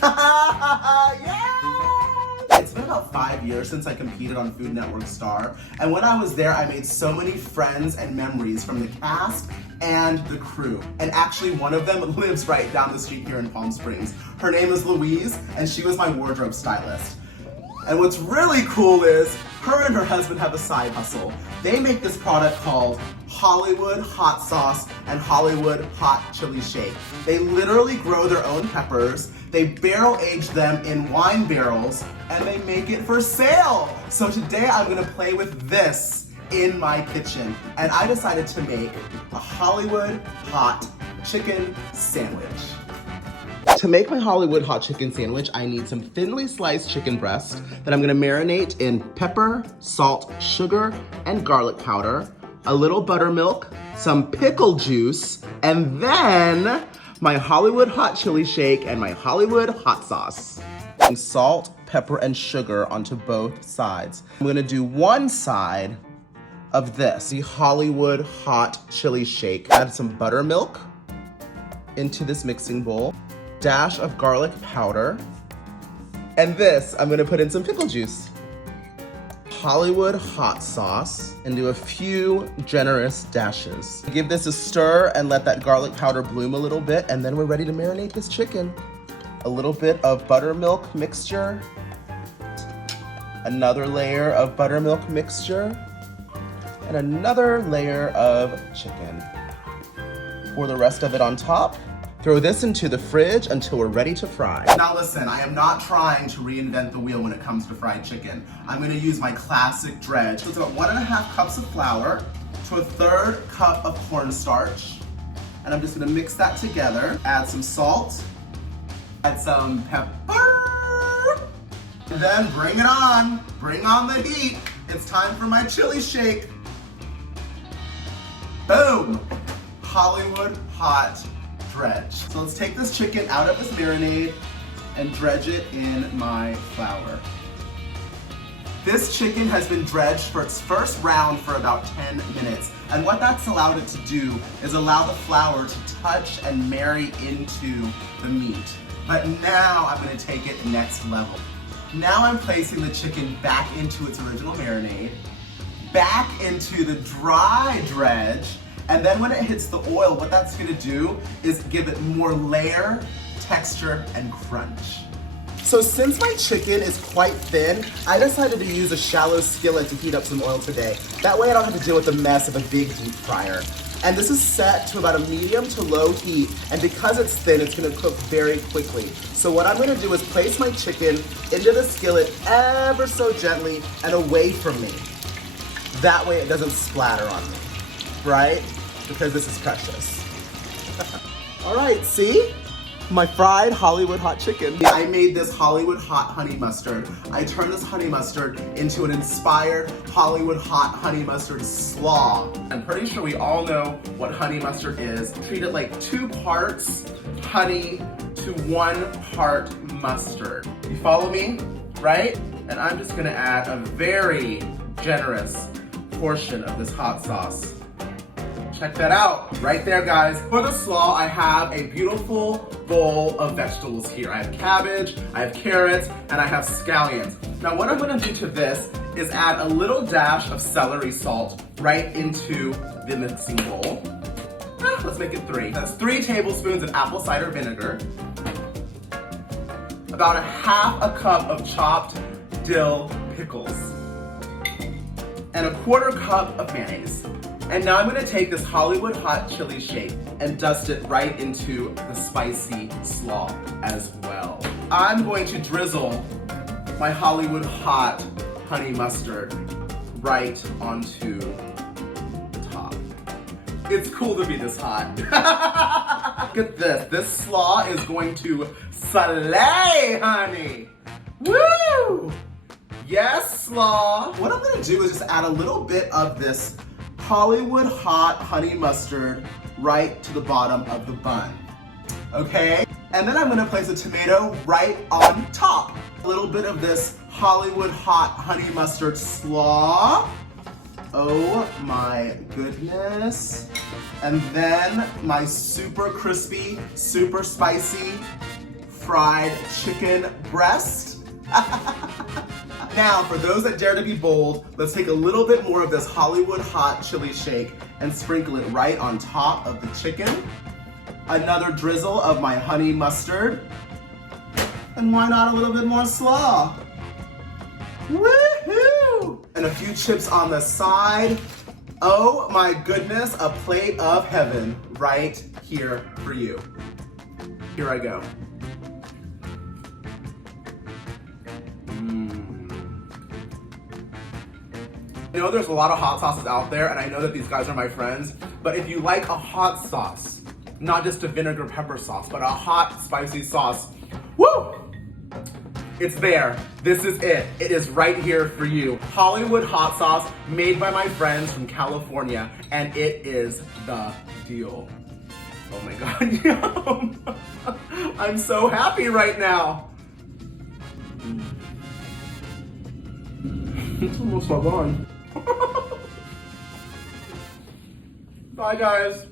Yeah! It's been about 5 years since I competed on Food Network Star, and when I was there, I made so many friends and memories from the cast and the crew. And actually, one of them lives right down the street here in Palm Springs. Her name is Louise, and she was my wardrobe stylist. And what's really cool is, her and her husband have a side hustle. They make this product called Hollywood Hot Sauce and Hollywood Hot Chili Shake. They literally grow their own peppers, they barrel age them in wine barrels, and they make it for sale. So today I'm gonna play with this in my kitchen. And I decided to make a Hollywood Hot Chicken Sandwich. To make my Hollywood Hot Chicken Sandwich, I need some thinly sliced chicken breast that I'm gonna marinate in pepper, salt, sugar, and garlic powder, a little buttermilk, some pickle juice, and then my Hollywood Hot Chili Shake and my Hollywood Hot Sauce. And salt, pepper, and sugar onto both sides. I'm gonna do one side of this, the Hollywood Hot Chili Shake. Add some buttermilk into this mixing bowl. Dash of garlic powder, and this I'm gonna put in some pickle juice. Hollywood hot sauce, and do a few generous dashes. Give this a stir and let that garlic powder bloom a little bit, and then we're ready to marinate this chicken. A little bit of buttermilk mixture, another layer of buttermilk mixture, and another layer of chicken. Pour the rest of it on top. Throw this into the fridge until we're ready to fry. Now listen, I am not trying to reinvent the wheel when it comes to fried chicken. I'm gonna use my classic dredge. So it's about 1.5 cups of flour to 1/3 cup of cornstarch. And I'm just gonna mix that together. Add some salt, add some pepper, and then bring it on. Bring on the heat. It's time for my chili shake. Boom! Hollywood Hot Dredge. So let's take this chicken out of this marinade and dredge it in my flour. This chicken has been dredged for its first round for about 10 minutes. And what that's allowed it to do is allow the flour to touch and marry into the meat. But now I'm gonna take it next level. Now I'm placing the chicken back into its original marinade, back into the dry dredge, and then when it hits the oil, what that's gonna do is give it more layer, texture, and crunch. So since my chicken is quite thin, I decided to use a shallow skillet to heat up some oil today. That way I don't have to deal with the mess of a big deep fryer. And this is set to about a medium to low heat, and because it's thin, it's gonna cook very quickly. So what I'm gonna do is place my chicken into the skillet ever so gently and away from me. That way it doesn't splatter on me. Right? Because this is precious. All right, see? My fried Hollywood hot chicken. I made this Hollywood hot honey mustard. I turned this honey mustard into an inspired Hollywood hot honey mustard slaw. I'm pretty sure we all know what honey mustard is. Treat it like 2 parts honey to 1 part mustard. You follow me, right? And I'm just gonna add a very generous portion of this hot sauce. Check that out, right there, guys. For the slaw, I have a beautiful bowl of vegetables here. I have cabbage, I have carrots, and I have scallions. Now, what I'm gonna do to this is add a little dash of celery salt right into the mixing bowl. Let's make it 3. That's 3 tablespoons of apple cider vinegar, about 1/2 cup of chopped dill pickles, and 1/4 cup of mayonnaise. And now I'm gonna take this Hollywood hot chili shake and dust it right into the spicy slaw as well. I'm going to drizzle my Hollywood hot honey mustard right onto the top. It's cool to be this hot. Look at this. This slaw is going to slay, honey. Woo! Yes, slaw. What I'm gonna do is just add a little bit of this Hollywood hot honey mustard right to the bottom of the bun, okay? And then I'm gonna place a tomato right on top. A little bit of this Hollywood hot honey mustard slaw. Oh my goodness. And then my super crispy, super spicy fried chicken breast. Now, for those that dare to be bold, let's take a little bit more of this Hollywood hot chili shake and sprinkle it right on top of the chicken. Another drizzle of my honey mustard. And why not a little bit more slaw? Woohoo! And a few chips on the side. Oh my goodness, a plate of heaven right here for you. Here I go. I know there's a lot of hot sauces out there, and I know that these guys are my friends, but if you like a hot sauce, not just a vinegar pepper sauce, but a hot spicy sauce, woo! It's there. This is it. It is right here for you. Hollywood hot sauce made by my friends from California, and it is the deal. Oh my God, yum! I'm so happy right now. It's almost all gone. Bye, guys.